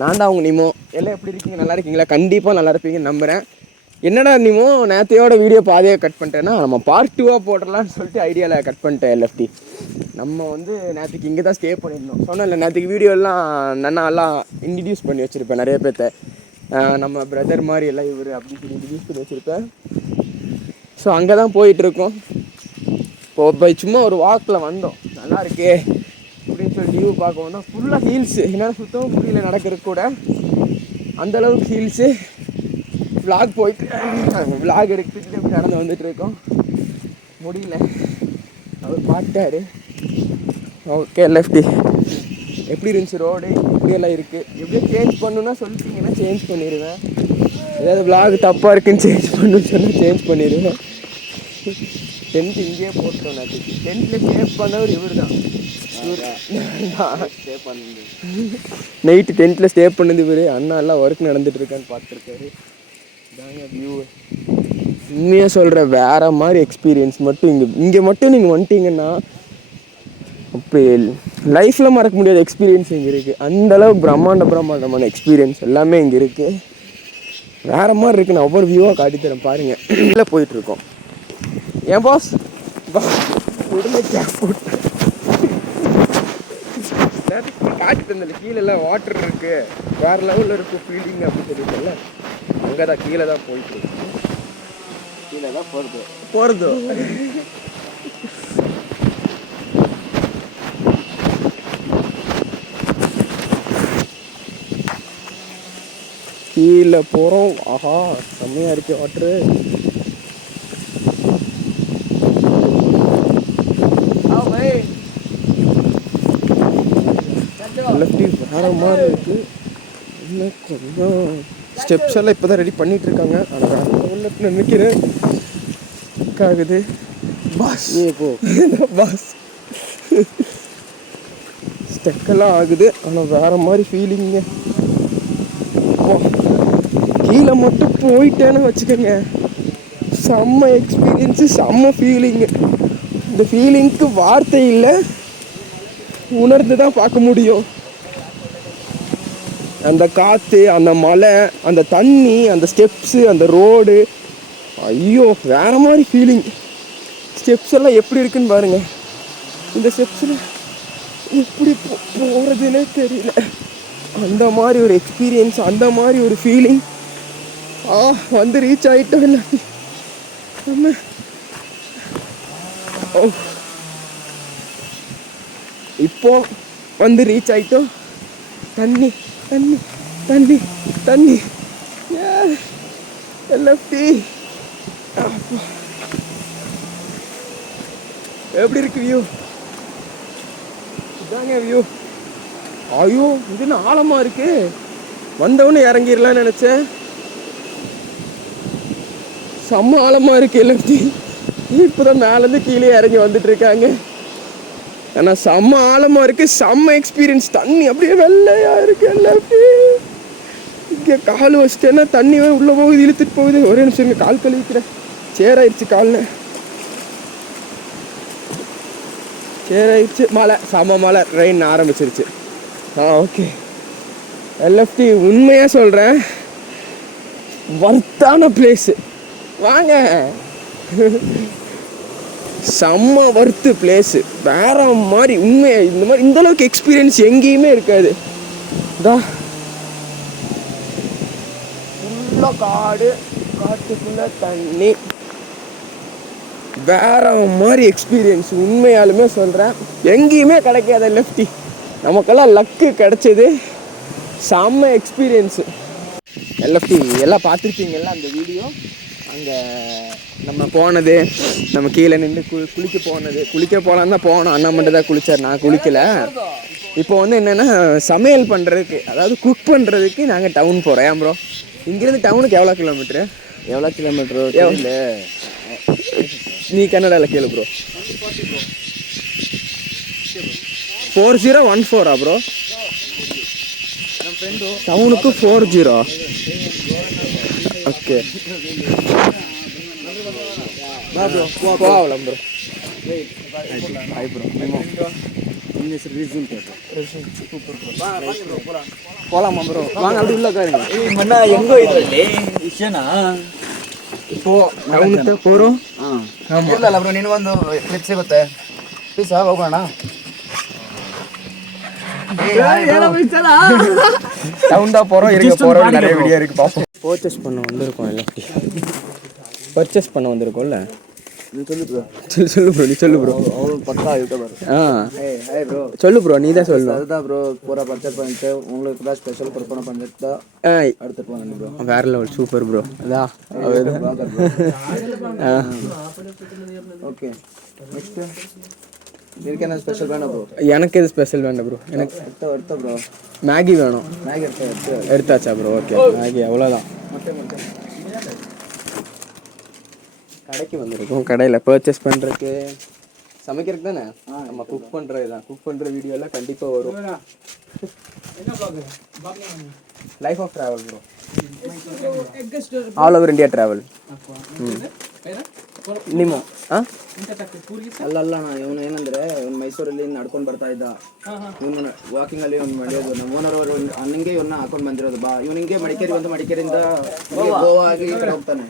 நான் தான் உங்கள் நிமோ. எல்லாம் எப்படி இருக்கீங்க? நல்லா இருக்கீங்களா? கண்டிப்பாக நல்லா இருப்பீங்கன்னு நம்புகிறேன். என்னடா நிமோ நேற்றையோட வீடியோ பாதியாக கட் பண்ணிட்டேன்னா நம்ம பார்ட் 2வாக போடலான்னு சொல்லிட்டு ஐடியாவில் கட் பண்ணிட்டேன் எல்எஃப்டி. நம்ம வந்து நேற்றுக்கு இங்கே தான் ஸ்டே பண்ணியிருந்தோம். சொன்னேன்ல நேற்றுக்கு வீடியோலாம் நன்னாலாம் இன்ட்ரடியூஸ் பண்ணி வச்சுருப்பேன் நிறைய பேர்த்த. நம்ம பிரதர் மாதிரி எல்லாம் இவர் அப்படின்னு சொல்லி இன்ட்ரடியூஸ் பண்ணி வச்சுருப்பேன். ஸோ அங்கே தான் போயிட்டுருக்கோம். இப்போ சும்மா ஒரு வாக்கில் வந்தோம், நல்லா இருக்கே அப்படின்னு சொல்லி வியூ பார்க்க வந்தோம். ஃபுல்லாக ஹீல்ஸு, என்னால் சுத்தமாக முடியல நடக்கிறது கூட, அந்தளவுக்கு ஹீல்ஸு. விளாக் போயிட்டு விளாக் எடுத்துக்கிட்டு இப்படி நடந்து வந்துட்டுருக்கோம். முடியல, அவர் பார்த்தாரு. ஓகே லெஃப்டி, எப்படி இருந்துச்சு ரோடு, இப்படியெல்லாம் இருக்குது, எப்படியோ சேஞ்ச் பண்ணுன்னா சொல்லிட்டீங்கன்னா சேஞ்ச் பண்ணிடுவேன். ஏதாவது விளாக் தப்பாக இருக்குன்னு சேஞ்ச் பண்ணுன்னு சொன்னால் சேஞ்ச் பண்ணிடுவேன். டென்ட் இங்கேயே போட்டோம். நேற்றுக்கு டென்ட்டில் ஸ்டே பண்ணவர் இவர் தான். நைட்டு டென்ட்டில் ஸ்டே பண்ணது இவர். அண்ணா எல்லாம் ஒர்க் நடந்துகிட்ருக்கான்னு பார்த்துருக்காரு. இதாங்க வியூ. உண்மையாக சொல்கிறேன், வேறு மாதிரி எக்ஸ்பீரியன்ஸ் மட்டும் இங்கே மட்டும் நீங்கள் வந்துட்டீங்கன்னா அப்படி லைஃப்பில் மறக்க முடியாத எக்ஸ்பீரியன்ஸ் இங்கே இருக்குது. அந்தளவுக்கு பிரம்மாண்டமான எக்ஸ்பீரியன்ஸ் எல்லாமே இங்கே இருக்குது. வேறு மாதிரி இருக்குது. நான் ஒவ்வொரு வியூவாக காட்டித்தரேன் பாருங்கள். இல்லை போயிட்டுருக்கோம். ஏன் பாஸ் உடனே கேப் போட்டு காட்டி தந்தல, கீழெல்லாம் வாட்டர் இருக்குது, வேறு லெவலில் இருக்குது ஃபீலிங் அப்படின்னு சொல்லிட்டல. அங்கே தான் கீழே தான் போயிட்டுருக்கு. கீழே தான் போகிறதோ கீழே போகிறோம். ஆஹா செம்மையாக இருக்குது வாட்ரு. வேறு மாதிரி இருக்குது. இன்னும் கொஞ்சம் ஸ்டெப்ஸ் எல்லாம் இப்போ தான் ரெடி பண்ணிகிட்ருக்காங்க. ஆனால் வேறு நினைக்கிறேன் ஆகுது. பாஸ் போ பாஸ் ஸ்டெக்கெல்லாம் ஆகுது. ஆனால் வேறு மாதிரி ஃபீலிங்க. கீழே மட்டும் போயிட்டேன்னு வச்சுக்கோங்க, செம்ம எக்ஸ்பீரியன்ஸு, செம்ம ஃபீலிங்கு. இந்த ஃபீலிங்க்கு வார்த்தை இல்லை, உணர்ந்து தான் பார்க்க முடியும். அந்த காற்று, அந்த மலை, அந்த தண்ணி, அந்த ஸ்டெப்ஸு, அந்த ரோடு, ஐயோ வேறு மாதிரி ஃபீலிங். ஸ்டெப்ஸ் எல்லாம் எப்படி இருக்குன்னு பாருங்கள். இந்த ஸ்டெப்ஸில் எப்படி போகிறதுனே தெரியல. அந்த மாதிரி ஒரு எக்ஸ்பீரியன்ஸ், அந்த மாதிரி ஒரு ஃபீலிங். வந்து ரீச் ஆகிட்டோம் இல்லை நம்ம. இப்போ வந்து ரீச் ஆகிட்டோம். தண்ணி தண்ணி தண்ணி தண்ணி எல்எஃப்டி. எப்படி இருக்கு வியூ? இதாங்க வியூ. ஐயோ இது என்ன ஆழமாக இருக்கு. வந்தவொடனே இறங்கிடலான்னு நினச்சேன், செம்ம ஆழமாக இருக்கு எல்எஃப்டி. இப்போ தான் மேலேருந்து கீழே இறங்கி வந்துட்டு இருக்காங்க. ஆனால் செம்ம ஆழமாக இருக்குது, செம்ம எக்ஸ்பீரியன்ஸ். தண்ணி அப்படியே வெள்ளையாக இருக்குது எல்எஃப்டி. இங்கே கால் வச்சிட்டேன்னா தண்ணி உள்ளே போகுது, இழுத்துட்டு போகுது. ஒரே நிமிஷம் இங்கே கால் கழுவிக்கிறேன். சேராயிடுச்சு காலில், சேராயிடுச்சு. மழை, செம்ம மழை, ரெயின் ஆரம்பிச்சிருச்சு. ஓகே எல்எஃப்டி, உண்மையாக சொல்கிறேன், வர்த்தான பிளேஸு. வாங்க, செம்ம வர்த்து பிளேஸு, வேற மாதிரி. உண்மையாக இந்த மாதிரி இந்தளவுக்கு எக்ஸ்பீரியன்ஸ் எங்கேயுமே இருக்காது. தான் ஃபுல்லாக காடு, காட்டுக்குள்ளே தண்ணி, வேற மாதிரி எக்ஸ்பீரியன்ஸ். உண்மையாலுமே சொல்கிறேன், எங்கேயுமே கிடைக்காத லெஃப்டி. நமக்கெல்லாம் லக்கு கிடச்சிது, செம்ம எக்ஸ்பீரியன்ஸு. எல்எஃப்டி எல்லாம் பார்த்துருப்பீங்கல்ல அந்த வீடியோ. அங்கே நம்ம போனது, நம்ம கீழே நின்று குளிக்க போனது. குளிக்க போகலான்னு தான் போனோம், அண்ணா மட்டும் தான் குளித்தார், நான் குளிக்கலை. இப்போ வந்து என்னென்னா சமையல் பண்ணுறதுக்கு, அதாவது குக் பண்ணுறதுக்கு நாங்கள் டவுன் போகிறோம். ஏன் ப்ரோ, இங்கேருந்து டவுனுக்கு எவ்வளோ கிலோமீட்ரு? இல்லை நீ கன்னடாவில் கேளு ப்ரோ. 4014 ப்ரோ. டவுனுக்கு 40. ஓகே போகலாம் ப்ரோ. Hi bro. போலாமா ப்ரோ? வாங்க அப்படி உள்ள உட்காருங்க. ಮನ್ನ ಹೆಂಗೋ ಇದ್ರಲ್ಲಿ ವಿಷಯನಾ இப்போ ಟೌನ್ போறோம். ಇಲ್ಲ ಬ್ರೋ ನಿನಗೊಂದು ಕ್ಲಿಪ್ ಸಿಗುತ್ತೆ ಪ್ಲೀಸ್ ಹೋಗೋಣ. டவுன் தான் போறோம். இருக்க போறோம். நிறைய வீடியோ இருக்கு பாப்போம். பர்ச்சேஸ் பண்ண வந்திருக்கோம். எல்எஃப்டி பர்ச்சேஸ் பண்ண வந்திருக்கோம்ல. சொல்லு ப்ரோ. சொல்லு ப்ரோ. நீ சொல்லு ப்ரோ. அவரு பக்கா யூடியூபர். ஹே ப்ரோ. சொல்லு ப்ரோ. நீ தான் சொல்லணும். அதுதான் ப்ரோ பூரா பர்ச்சேஸ் பண்ணிட்டு உங்களுக்கு தான் ஸ்பெஷல் கொடுப்போம் பண்ணிட்டு எடுத்துட்டு போங்க ப்ரோ. வேற லெவல் சூப்பர் ப்ரோ. அதான் ஓகே. நெக்ஸ்ட் இதுக்கு என்ன ஸ்பெஷல் வேணும் ப்ரோ? எனக்கு எது ஸ்பெஷல் வேண்டாம் ப்ரோ. எனக்கு எடுத்த ப்ரோ மேகி வேணும். மேகி எடுத்தாச்சா ப்ரோ? ஓகே மேகி அவ்வளோதான். கடைக்கு வந்திருக்கோம். கடையில் பர்ச்சேஸ் பண்ணுறதுக்கு சமைக்கிறதுக்கு தானே நம்ம குக் பண்ணுறது தான். குக் பண்ணுற வீடியோலாம் கண்டிப்பாக வரும். Life of travel bro. All over India travel. ನಿಮ್ಮ ಅಲ್ಲ ಇವನು ಏನಂದ್ರೆ ಮೈಸೂರಲ್ಲಿ ನಡ್ಕೊಂಡು ಬರ್ತಾ ಇದ್ದ. ಇವನು ವಾಕಿಂಗ್ ಅಲ್ಲಿ ಅವ್ನು ನಡೆಯೋದು. ನಮ್ಮ ಓನರ್ ಅವರು ಹಂಗೆ ಇವನ್ನ ಹಾಕೊಂಡು ಬಂದಿರೋದು. ಇವನಿಗೆ ಮಡಿಕೇರಿ ಬಂದು ಮಡಿಕೇರಿಯಿಂದ ಗೋವಾ ಆಗಿ ಈ ಕಡೆ ಹೋಗ್ತಾನೆ.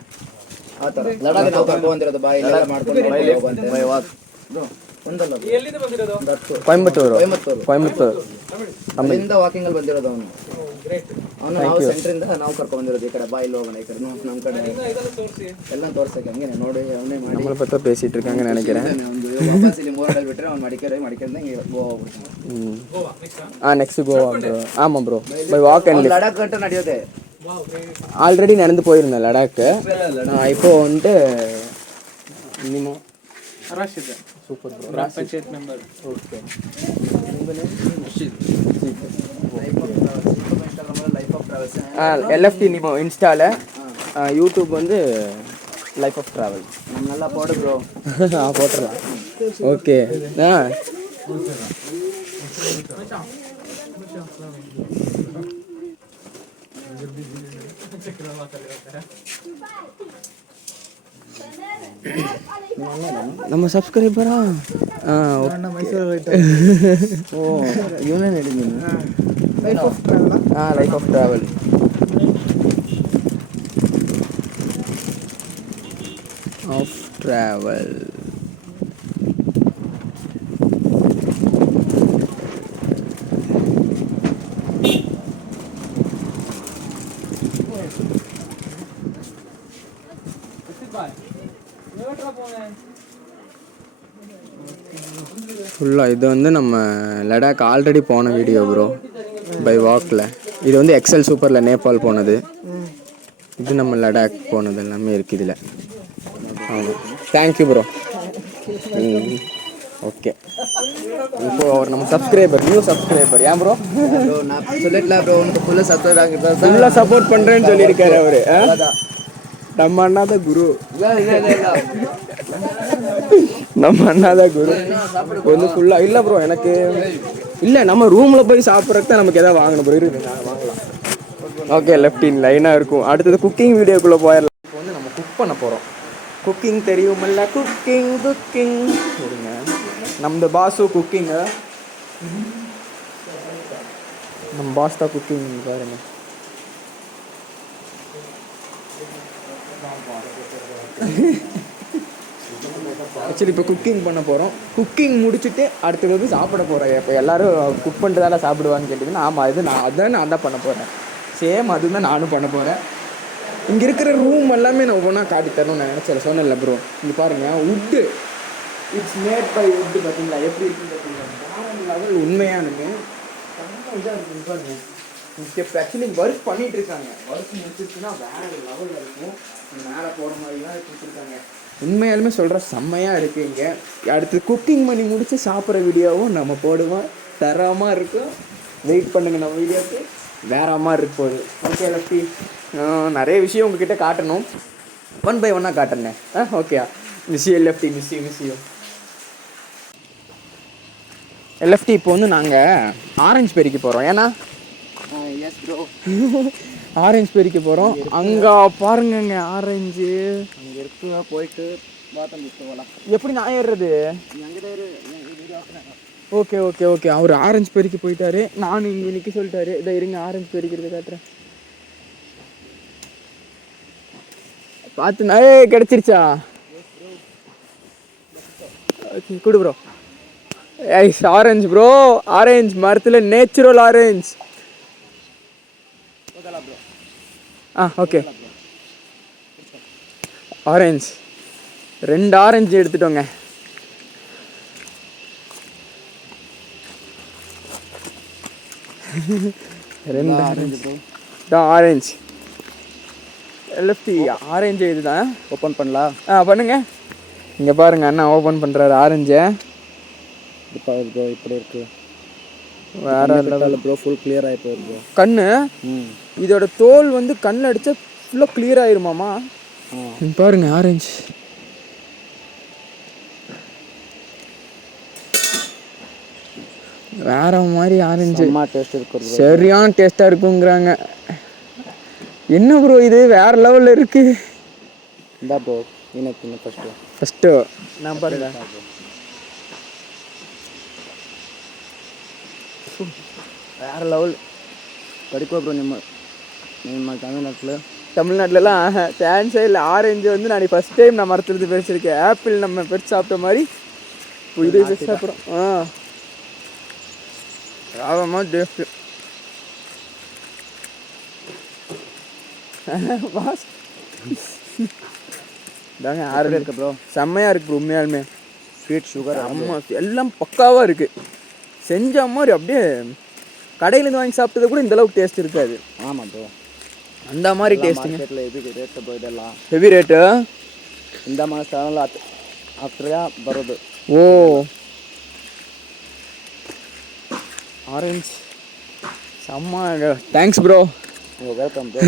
ಆ ಥರ ಲಡಾಖ್ ನಾವು ಕರ್ಕೊಂಡು ಬಂದಿರೋದು. ಎಲ್ಲ ಮಾಡ್ಕೊಂಡು ಒಂದಲ್ಲ ಕೊಯಂಬತ್ತೂರು ಅಲ್ಲಿಂದ ವಾಕಿಂಗ್ ಅಲ್ಲಿ ಬಂದಿರೋದು ಅವನು. ನಾವು ಸೆಂಟ್ರಿಂದ ನಾವು ಕರ್ಕೊಂಡ್ ಬಂದಿರೋದು. ಈ ಕಡೆ ಬಾಯಿಲ್ ಹೋಗೋಣ, ಈ ಕಡೆ ನಮ್ಮ ಕಡೆ ಎಲ್ಲ ತೋರ್ಸಕ್ಕೆ ಹಂಗೆ ನೋಡಿ ಅವನೇ ಮಾಡಿ நம்மளை பற்றி பேசிட்டு இருக்காங்க நினைக்கிறேன். ಒಂದು ವಾಪಸ್ ಇಲ್ಲಿ ಮೂರಲ್ಲಿ ಬಿಟ್ಟರೆ ಅವ್ನು ಮಡಿಕೇರಿಯಿಂದ ಹಿಂಗೆ ಗೋವಾ ಹೋಗ್ಬಿಡ್ತಾನೆ. Next Goa bro. ஆமாம் bro. By walk and Ladakh ಗಂಟ ನಡೆಯೋದೆ. ஆல்ரெடி நடந்து போயிருந்தேன் லடாக்கு. நான் இப்போ வந்துட்டு minimum super bro. Panchayat member. Okay. எல்எஃப்டி நிமோ இன்ஸ்டால, யூடியூப் வந்து லைஃப் ஆஃப் ட்ராவல். நம்ம நல்லா போடு ப்ரோ. போட்டுடலாம். ஓகே. நம்ம சப்ஸ்கிரைபரா? ಓ ಇವನೇ ಹೇಳಿದ್ದೀನಿ. Life of travel. Life of travel. Of travel. ஃபுல்லாக இது வந்து நம்ம லடாக் ஆல்ரெடி போன வீடியோ ப்ரோ. பை வாக்கில் இது வந்து எக்ஸல் சூப்பரில் நேபாள் போனது. இது நம்ம லடாக் போனது எல்லாமே இருக்குது இதில். ஆமாம். Thank you bro. ஓகே. இப்போ அவர் நம்ம சப்ஸ்கிரைபர், நியூ சப்ஸ்கிரைபர். ஏன் ப்ரோ? நான் சொல்லிட்டல ப்ரோ, உனக்கு ஃபுல்லாக சப்போர்ட் ஆகிட்டு ஃபுல்லாக சப்போர்ட் பண்ணுறேன்னு சொல்லியிருக்காரு அவர். நம்ம அண்ணாத குரு. நம்ம அண்ணாத குரு வந்து ஃபுல்லாக இல்லை ப்ரோ. எனக்கு இல்லை, நம்ம ரூமில் போய் சாப்பிட்றதுக்கு தான் நமக்கு எதாவது வாங்கணும் ப்ரோ. இருக்கு வாங்கலாம். ஓகே. லெஃப்டின் லைனாக இருக்கும். அடுத்தது குக்கிங் வீடியோக்குள்ளே போயிடலாம். இப்போ வந்து நம்ம குக் பண்ண போகிறோம். குக்கிங் தெரியுமில்ல? குக்கிங் இருங்க. நம்ம பாஸு குக்கிங்கு. நம்ம பாஸ் தான் குக்கிங் பாருங்க. ஆக்சுவலி இப்போ குக்கிங் பண்ண போகிறோம். குக்கிங் முடிச்சுட்டு அடுத்தது வந்து சாப்பிட போகிறேன். இப்போ எல்லோரும் குக் பண்ணுறதால சாப்பிடுவான்னு கேட்டிங்கன்னா, ஆமாம் இது நான் தான் பண்ண போகிறேன். சேம் அதுதான் நானும் பண்ண போகிறேன். இங்கே இருக்கிற ரூம் எல்லாமே நான் ஒவ்வொன்றா காட்டி தரணும்னு நான் நினச்சேன். சொன்னேன்ல ப்ரோ. இங்கே பாருங்கள், wood it's made by wood. பார்த்தீங்களா எப்படி இருக்குன்னு பார்த்தீங்களா? வேறு லெவல். உண்மையானுங்க இதாக இருக்குது பாருங்க. இப்போ ஆக்சுவலி ஒர்க் பண்ணிகிட்டு இருக்காங்க. ஒர்க் முடிச்சிருச்சுன்னா வேறு லெவலில் இருக்கும். மேலே போகிற மாதிரிலாம் கொடுத்துருக்காங்க. உண்மையாலுமே சொல்கிற செம்மையாக இருக்குது இங்கே. அடுத்து குக்கிங் பண்ணி முடித்து சாப்பிட்ற வீடியோவும் நம்ம போடுவோம். தரமாக இருக்கும். வெயிட் பண்ணுங்கள் நம்ம வீடியோக்கு. வேற மாதிரி இருக்கு போகுது. ஓகே லெஃப்டி, நிறைய விஷயம் உங்ககிட்ட காட்டணும். 1 by 1 காட்டுறேன். Okay. Miss you lefty. Miss you lefty. இப்போ வந்து நாங்கள் ஆரஞ்சு பெரிக்க போகிறோம். ஏன்னா எஸ் ப்ரோ, ஆரஞ்சு பெரிக்க போகிறோம். அங்கே பாருங்கங்க ஆரஞ்சு அங்கே இருக்கு. போயிட்டு பார்த்தோம் போகலாம். எப்படி நான் ஏறுறது? அங்கே ஓகே ஓகே ஓகே. அவர் ஆரஞ்சு பெருக்கி போயிட்டாரு, நானும் இங்கே நிற்க சொல்லிட்டாரு. இதை இருங்க ஆரஞ்சு பெருக்கிறது காட்டுறேன். பார்த்து கிடச்சிருச்சா? ஓகே கொடு bro. Ice orange bro, orange மரத்தில் natural orange. Okay orange 2 orange எடுத்துட்டோங்க. ரெண்டு ஆரஞ்சு ஆரஞ்சு லெஃப்டி ஆரஞ்சு இதுதான். ஓப்பன் பண்ணலாம். பண்ணுங்க. இங்கே பாருங்க அண்ணா ஓப்பன் பண்ணுறாரு ஆரஞ்சை. இப்போ ப்ரோ இப்படி இருக்கு வேற லெவல் ப்ரோ. ஃபுல் கிளியர் ஆகி போகுது ப்ரோ கண்ணு. இதோட தோல் வந்து கண்ணில் அடித்தா ஃபுல்லாக கிளியர் ஆயிருமாமா. பாருங்க ஆரஞ்சு வேற மாதிரி ஆரஞ்சு. டேஸ்ட் இருக்கு, சரியான டேஸ்ட்டாக இருக்குங்கிறாங்க. என்ன ப்ரோ இது வேற லெவலில் இருக்கு. இந்த ப்ரோ எனக்கு ஃபஸ்ட்டு நான் பாருங்க வேற லெவல் படிப்போம் ப்ரோ. நம்ம தமிழ்நாட்டிலலாம் சான்ஸே இல்லை. ஆரஞ்சு வந்து நான் ஃபஸ்ட் டைம் நான் மரத்துலேருந்து பறிச்சிருக்கேன். ஆப்பிள் நம்ம பறிச்சு சாப்பிட்ட மாதிரி இது சாப்பிட்றோம். ஆமாம்மா டேஸ்ட்டு தாங்க ஆரஞ்சு இருக்கு ப்ரோ. செம்மையாக இருக்குது ப்ரோ உண்மையாலுமே. ஸ்வீட் சுகர் அம்மா எல்லாம் பக்காவாக இருக்குது. செஞ்ச மாதிரி அப்படியே கடையிலேருந்து வாங்கி சாப்பிட்டது கூட இந்தளவுக்கு டேஸ்ட் இருக்காது. ஆமாம் ப்ரோ, அந்த மாதிரி டேஸ்ட்டுங்க. Heavy rate bro. இதெல்லாம் ஹெவி ரேட்டு. இந்த மாதிரி சேனல் ஆஃப்டரா ಬರೋದು. ஓ ஆரஞ்சு செம்ம. Thanks bro. Welcome bro.